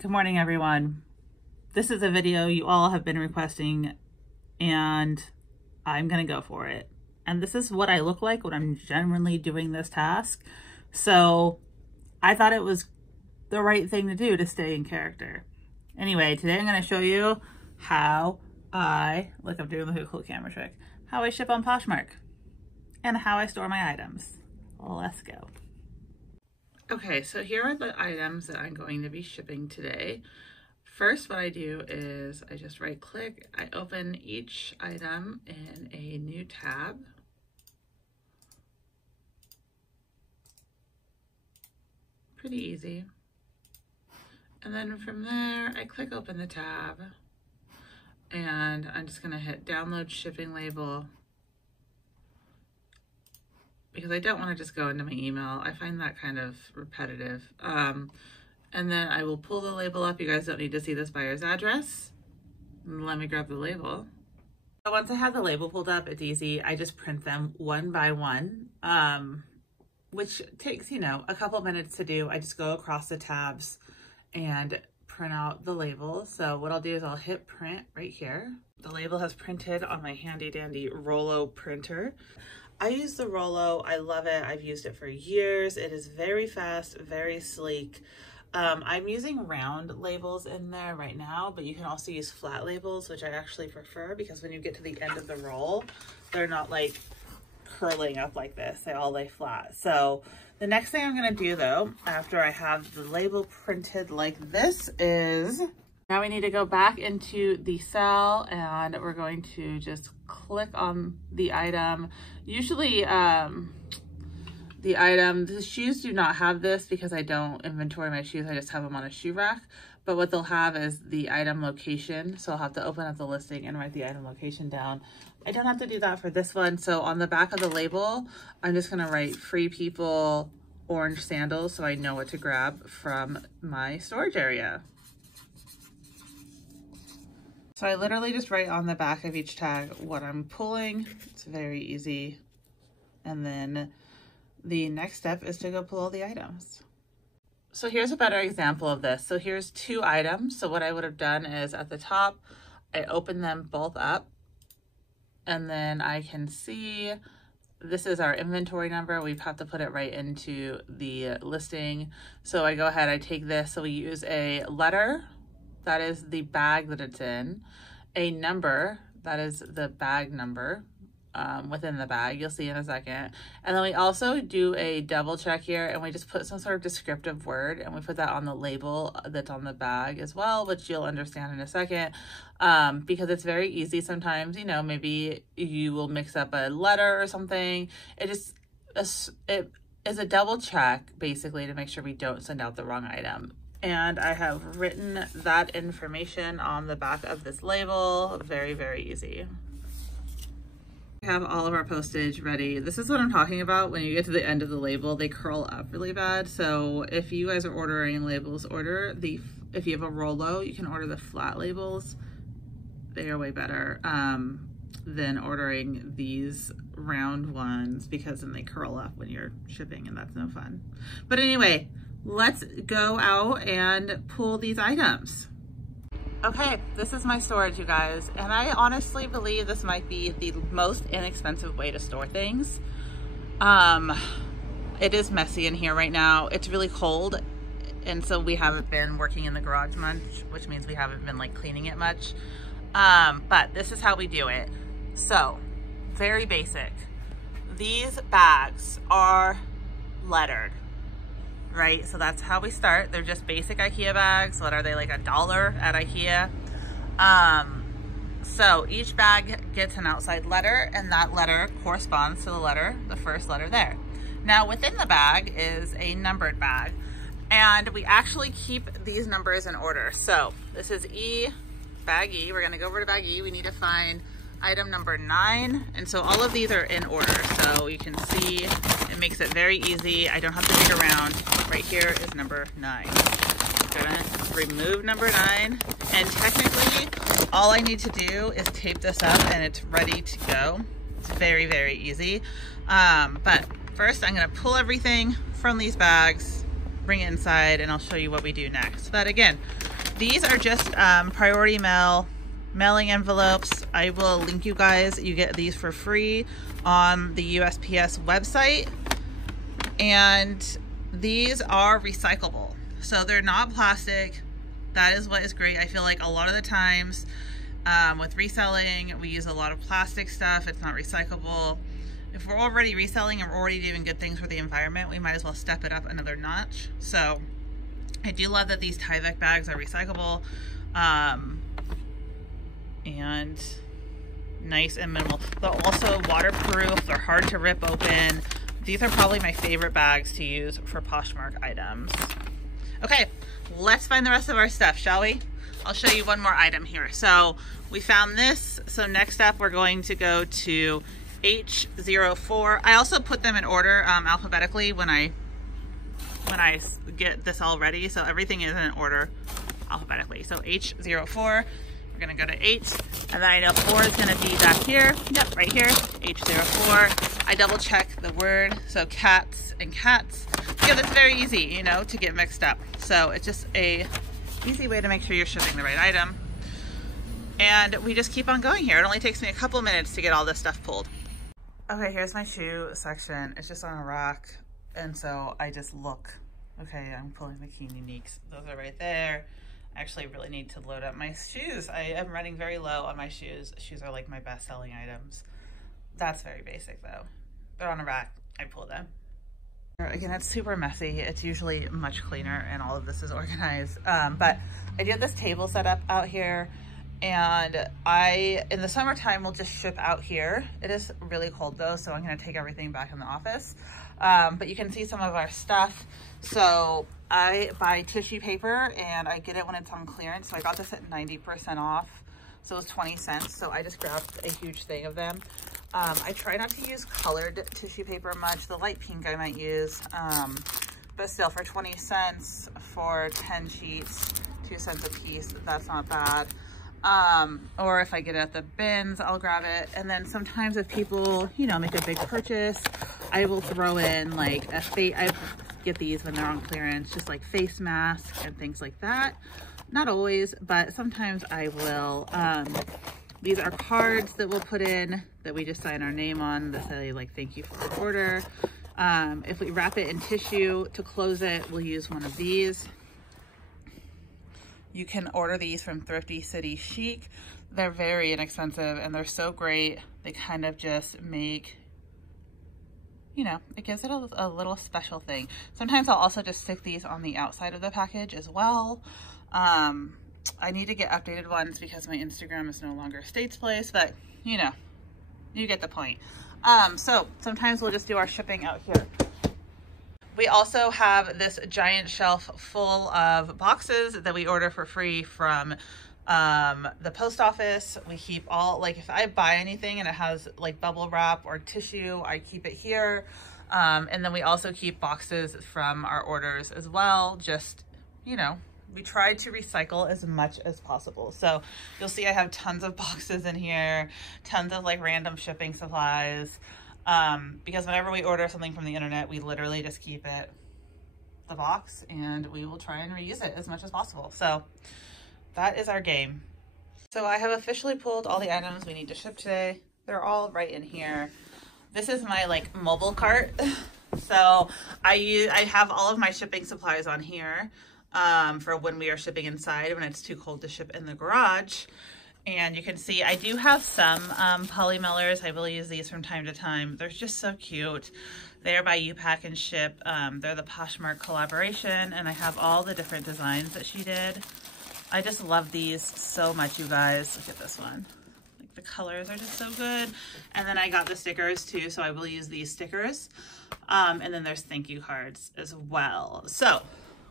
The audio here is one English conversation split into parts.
Good morning, everyone. This is a video you all have been requesting, and I'm gonna go for it. And this is what I look like when I'm generally doing this task. So I thought it was the right thing to do to stay in character. Anyway, today I'm gonna show you how I'm doing the cool camera trick, how I ship on Poshmark and how I store my items. Let's go. Okay, so here are the items that I'm going to be shipping today. First, what I do is I just right click, I open each item in a new tab. Pretty easy. And then from there, I click open the tab and I'm just gonna hit download shipping label, because I don't want to just go into my email. I find that kind of repetitive. And then I will pull the label up. You guys don't need to see this buyer's address. Let me grab the label. So once I have the label pulled up, it's easy. I just print them one by one, which takes, a couple minutes to do. I just go across the tabs and print out the label. So what I'll do is I'll hit print right here. The label has printed on my handy dandy Rollo printer. I use the Rollo. I love it. I've used it for years. It is very fast, very sleek. I'm using round labels in there right now, but you can also use flat labels, which I actually prefer, because when you get to the end of the roll, they're not like curling up like this. They all lay flat. So the next thing I'm going to do, though, after I have the label printed like this, is now we need to go back into the cell and we're going to just click on the item. Usually the shoes do not have this because I don't inventory my shoes. I just have them on a shoe rack. But what they'll have is the item location. So I'll have to open up the listing and write the item location down. I don't have to do that for this one. So on the back of the label, I'm just gonna write Free People orange sandals so I know what to grab from my storage area. So I literally just write on the back of each tag what I'm pulling. It's very easy. And then the next step is to go pull all the items. So here's a better example of this. So here's two items. So what I would have done is at the top, I open them both up, and then I can see this is our inventory number. We have to put it right into the listing. So I go ahead, I take this. So we use a letter, that is the bag that it's in, a number, that is the bag number within the bag, you'll see in a second. And then we also do a double check here, and we just put some sort of descriptive word, and we put that on the label that's on the bag as well, which you'll understand in a second, because it's very easy sometimes, maybe you will mix up a letter or something. It is a double check basically to make sure we don't send out the wrong item. And I have written that information on the back of this label. Very, very easy. We have all of our postage ready. This is what I'm talking about. When you get to the end of the label, they curl up really bad. So if you guys are ordering labels, if you have a Rollo, you can order the flat labels. They are way better than ordering these round ones, because then they curl up when you're shipping, and that's no fun. But anyway, let's go out and pull these items. Okay, this is my storage, you guys, and I honestly believe this might be the most inexpensive way to store things. It is messy in here right now. It's really cold, and so we haven't been working in the garage much, which means we haven't been cleaning it much. But this is how we do it. So, very basic. These bags are lettered. Right, so that's how we start. They're just basic IKEA bags. What are they, like $1 at IKEA? So each bag gets an outside letter, and that letter corresponds to the first letter there. Now within the bag is a numbered bag, and we actually keep these numbers in order. So this is E, bag E. We're gonna go over to bag E. We need to find item number 9, and so all of these are in order, so you can see it makes it very easy. I don't have to dig around. Right here is number 9. I'm gonna remove number 9, and technically all I need to do is tape this up and it's ready to go. It's very, very easy. But first I'm gonna pull everything from these bags, bring it inside, and I'll show you what we do next. But again, These are just priority mail mailing envelopes. I will link you guys. You get these for free on the USPS website. And these are recyclable. So they're not plastic. That is what is great. I feel like a lot of the times with reselling, we use a lot of plastic stuff. It's not recyclable. If we're already reselling and we're already doing good things for the environment, we might as well step it up another notch. So I do love that these Tyvek bags are recyclable and nice and minimal. They're also waterproof. They're hard to rip open. These are probably my favorite bags to use for Poshmark items. Okay, let's find the rest of our stuff, shall we? I'll show you one more item here. So we found this. So next up, we're going to go to H04. I also put them in order alphabetically when I get this all ready. So everything is in order alphabetically. So H04, we're gonna go to 8, and then I know 4 is gonna be back here. Yep, right here, H04. I double check the word, so cats and cats, because it's very easy, you know, to get mixed up. So it's just a easy way to make sure you're shipping the right item. And we just keep on going here. It only takes me a couple minutes to get all this stuff pulled. Okay, here's my shoe section. It's just on a rack. And so I just look. Okay, I'm pulling the Keen Uniques. Those are right there. I actually really need to load up my shoes. I am running very low on my shoes. Shoes are like my best selling items. That's very basic though. They're on a rack. I pull them. Again, it's super messy. It's usually much cleaner and all of this is organized. But I do have this table set up out here, and in the summertime, will just ship out here. It is really cold though, so I'm gonna take everything back in the office. But you can see some of our stuff. So I buy tissue paper and I get it when it's on clearance. So I got this at 90% off. So it was 20 cents. So I just grabbed a huge thing of them. I try not to use colored tissue paper much. The light pink I might use, but still for 20 cents for 10 sheets, 2 cents a piece, that's not bad. Or if I get it at the bins, I'll grab it. And then sometimes if people, you know, make a big purchase, I will throw in like I get these when they're on clearance, just like face masks and things like that. Not always, but sometimes I will. These are cards that we'll put in that we just sign our name on that say like, thank you for the order. If we wrap it in tissue to close it, we'll use one of these. You can order these from Thrifty City Chic. They're very inexpensive and they're so great. They kind of just make, you know, it gives it a little special thing. Sometimes I'll also just stick these on the outside of the package as well. I need to get updated ones because my Instagram is no longer States Place, but you know, you get the point. So sometimes we'll just do our shipping out here. We also have this giant shelf full of boxes that we order for free from the post office. We keep all, like if I buy anything and it has like bubble wrap or tissue, I keep it here. And then we also keep boxes from our orders as well. Just, you know, we try to recycle as much as possible. So you'll see I have tons of boxes in here, tons of like random shipping supplies. Because whenever we order something from the internet, we literally just keep it, the box, and we will try and reuse it as much as possible. So that is our game. So I have officially pulled all the items we need to ship today. They're all right in here. This is my like mobile cart. So I have all of my shipping supplies on here for when we are shipping inside, when it's too cold to ship in the garage. And you can see I do have some poly mailers. I will use these from time to time. They're just so cute. They're by U-Pack and Ship. They're the Poshmark collaboration, and I have all the different designs that she did. I just love these so much, you guys. Look at this one. Like the colors are just so good. And then I got the stickers too, so I will use these stickers. And then there's thank you cards as well. So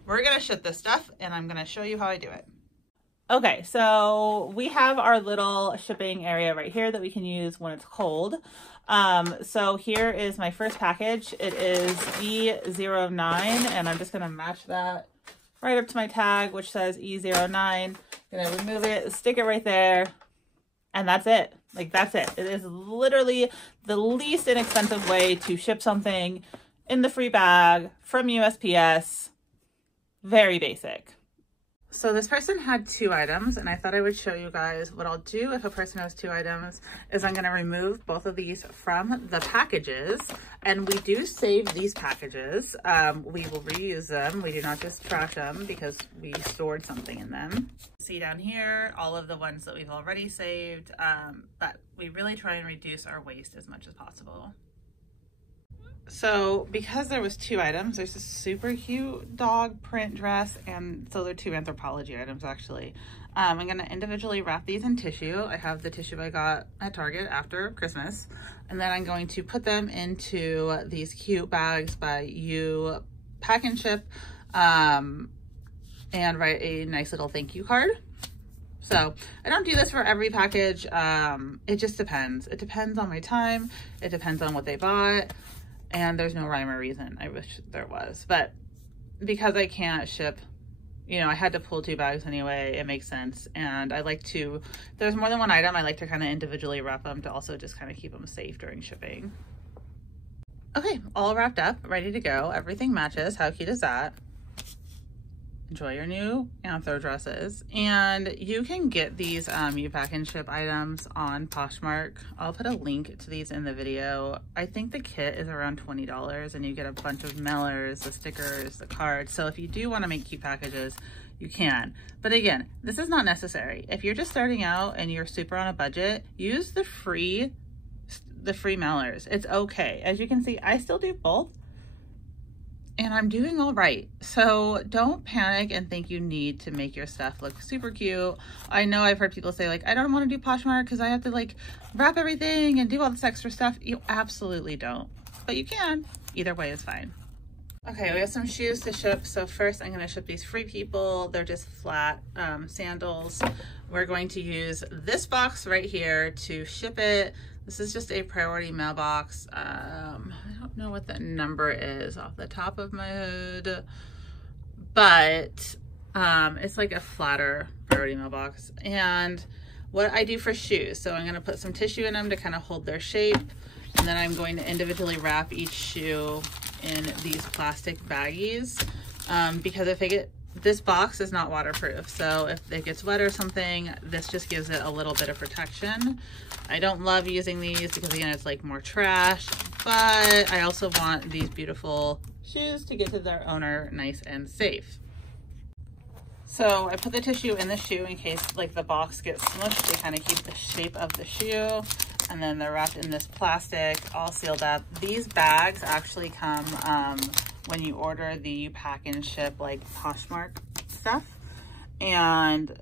we're gonna ship this stuff, and I'm gonna show you how I do it. Okay, so we have our little shipping area right here that we can use when it's cold. So here is my first package. It is E09, and I'm just gonna match that right up to my tag, which says E09. I'm gonna remove it, stick it right there, and that's it. Like, that's it. It is literally the least inexpensive way to ship something in the free bag from USPS. Very basic. So this person had 2 items, and I thought I would show you guys what I'll do if a person has 2 items is I'm going to remove both of these from the packages, and we do save these packages. We will reuse them. We do not just trash them because we stored something in them. See down here, all of the ones that we've already saved, but we really try and reduce our waste as much as possible. So because there was 2 items, there's a super cute dog print dress, and so they're 2 Anthropologie items actually. I'm going to individually wrap these in tissue. I have the tissue I got at Target after Christmas, and then I'm going to put them into these cute bags by You Pack and Ship, and write a nice little thank you card. So I don't do this for every package. It just depends. It depends on my time. It depends on what they bought. And there's no rhyme or reason. I wish there was, but because I can't ship, you know, I had to pull 2 bags anyway. It makes sense. And I like to, if there's more than one item, I like to kind of individually wrap them to also just kind of keep them safe during shipping. Okay, all wrapped up, ready to go. Everything matches. How cute is that? Enjoy your new Anthro dresses. And you can get these You Pack and Ship items on Poshmark. I'll put a link to these in the video. I think the kit is around $20, and you get a bunch of mailers, the stickers, the cards. So if you do want to make cute packages, you can. But again, this is not necessary. If you're just starting out and you're super on a budget, use the free mailers. It's okay. As you can see, I still do both, and I'm doing all right. So don't panic and think you need to make your stuff look super cute. I know I've heard people say like, I don't want to do Poshmark because I have to like wrap everything and do all this extra stuff. You absolutely don't, but you can. Either way is fine. Okay, we have some shoes to ship. So first I'm going to ship these Free People. They're just flat sandals. We're going to use this box right here to ship it. This is just a priority mailbox. I don't know what the number is off the top of my head, but it's like a flatter priority mailbox. And what I do for shoes, so I'm going to put some tissue in them to kind of hold their shape, and then I'm going to individually wrap each shoe in these plastic baggies, because if they get, this box is not waterproof, so if it gets wet or something, this just gives it a little bit of protection. I don't love using these because again, it's like more trash, but I also want these beautiful shoes to get to their owner nice and safe. So I put the tissue in the shoe in case like the box gets smushed to kind of keep the shape of the shoe, and then they're wrapped in this plastic, all sealed up. These bags actually come when you order the You Pack and Ship like Poshmark stuff, and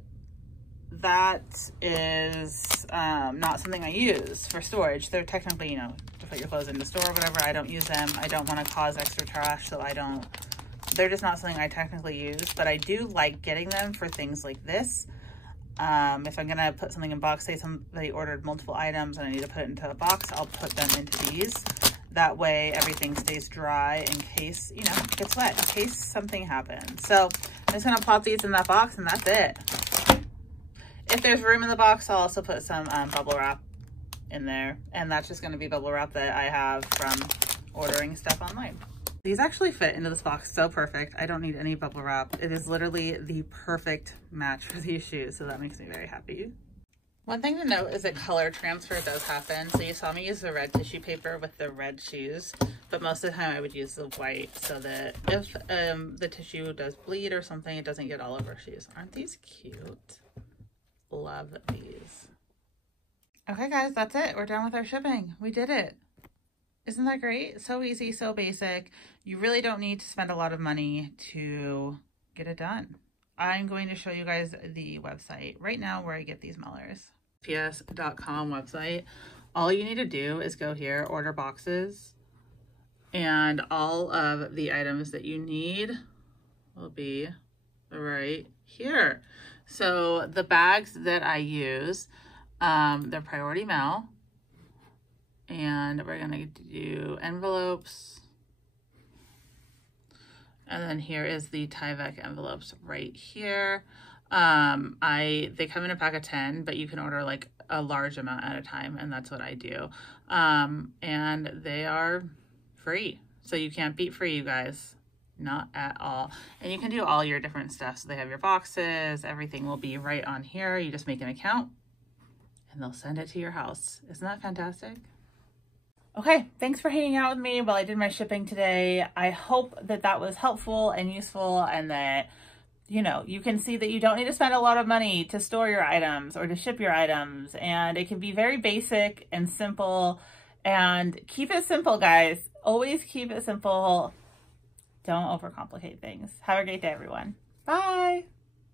that is not something I use for storage. They're technically, you know, to put your clothes in the store or whatever. I don't use them. I don't want to cause extra trash, so I don't, they're just not something I technically use, but I do like getting them for things like this. If I'm gonna put something in box, say somebody ordered multiple items and I need to put it into a box, I'll put them into these. That way everything stays dry in case, you know, it gets wet, in case something happens. So I'm just gonna pop these in that box and that's it. If there's room in the box, I'll also put some bubble wrap in there. And that's just gonna be bubble wrap that I have from ordering stuff online. These actually fit into this box so perfect. I don't need any bubble wrap. It is literally the perfect match for these shoes, so that makes me very happy. One thing to note is that color transfer does happen. So you saw me use the red tissue paper with the red shoes, but most of the time I would use the white so that if the tissue does bleed or something, it doesn't get all over shoes. Aren't these cute? Love these. Okay guys, that's it. We're done with our shipping. We did it. Isn't that great? So easy, so basic. You really don't need to spend a lot of money to get it done. I'm going to show you guys the website right now where I get these mailers. PS.com website. All you need to do is go here, order boxes, and all of the items that you need will be right here. So the bags that I use, they're priority mail. And we're gonna do envelopes. And then here is the Tyvek envelopes right here. They come in a pack of 10, but you can order like a large amount at a time, and that's what I do. And they are free. So you can't beat free, you guys. Not at all. And you can do all your different stuff. So they have your boxes, everything will be right on here. You just make an account and they'll send it to your house. Isn't that fantastic? Okay, thanks for hanging out with me while I did my shipping today. I hope that that was helpful and useful, and that, you know, you can see that you don't need to spend a lot of money to store your items or to ship your items. And it can be very basic and simple. And keep it simple, guys. Always keep it simple. Don't overcomplicate things. Have a great day, everyone. Bye.